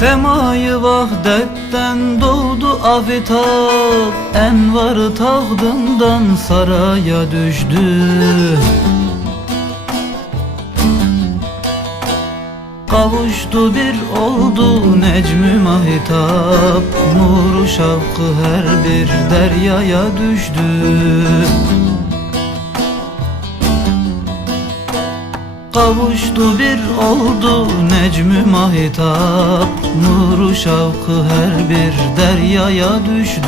Semayı vahdetten doğdu afetap Envarı tahtından saraya düştü. Kavuştu bir oldu necmü mahitap. Nuru şavkı her bir deryaya düştü Kavuştu bir oldu necmü mahitap Nuru şavkı her bir deryaya düştü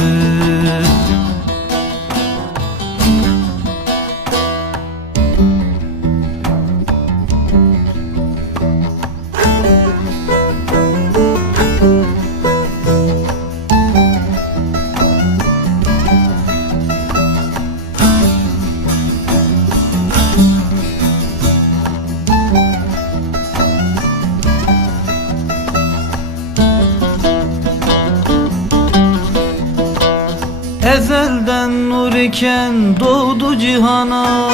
iken doğdu cihana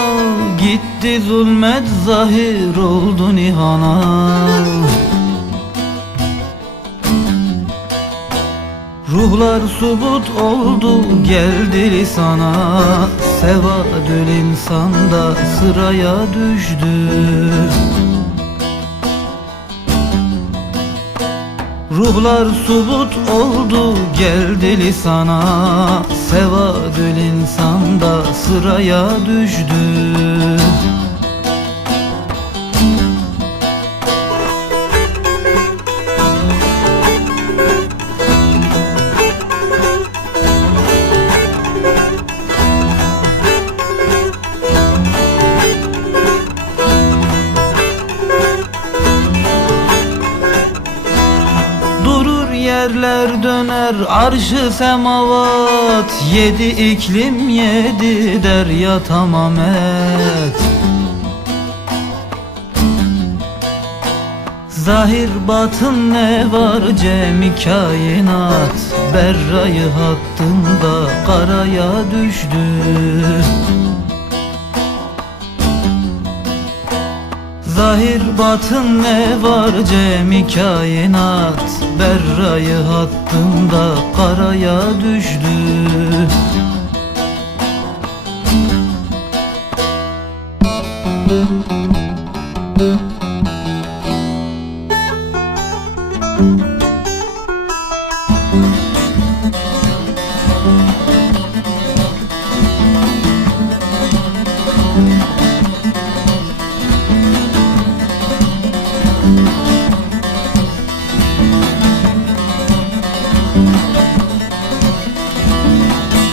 Gitti zulmet zahir oldu nihana. Ruhlar subut oldu geldi lisana. Sevadül insanda sıraya düştü Ruhlar subut oldu geldi lisana. Sevadül insanda sıraya düştü Yerler döner arşı semavat. Yedi iklim yedi derya tamam et. Zahir batın ne var? Cemi kainat. Berrayı hattında karaya düştü Zahir batın ne var cemi kainat Berrayı hattında karaya düştü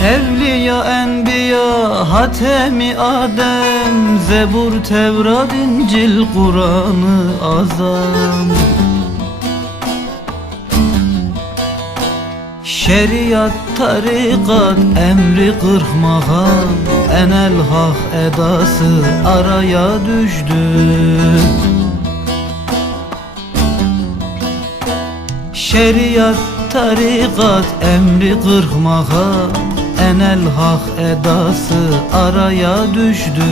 Evliya enbiya hatemi Adem Zebur Tevrat İncil Kur'an'ı azam. Şeriat, tarikat, emri kırk makam Enel hak edası araya düştü. Şeriat, tarikat, emri kırk Enel hak edası araya düştü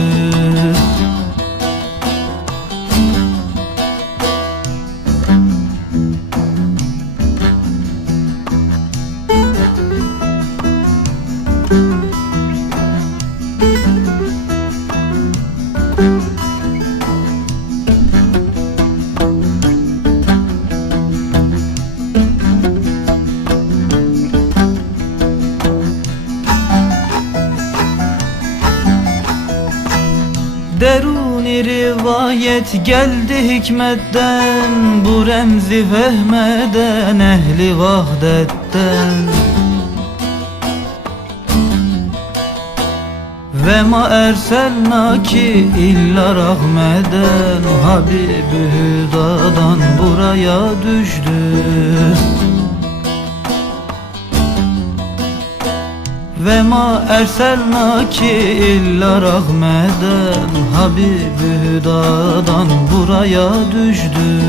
rivayet geldi hikmetten Bu remzi fehmeden ehli vahdetten. Ve ma erselnaki illa rahmeden Habib-i Hüda'dan buraya düştü Ve ma erselnaki illa rahmeden Habib-i Hüda'dan buraya düştü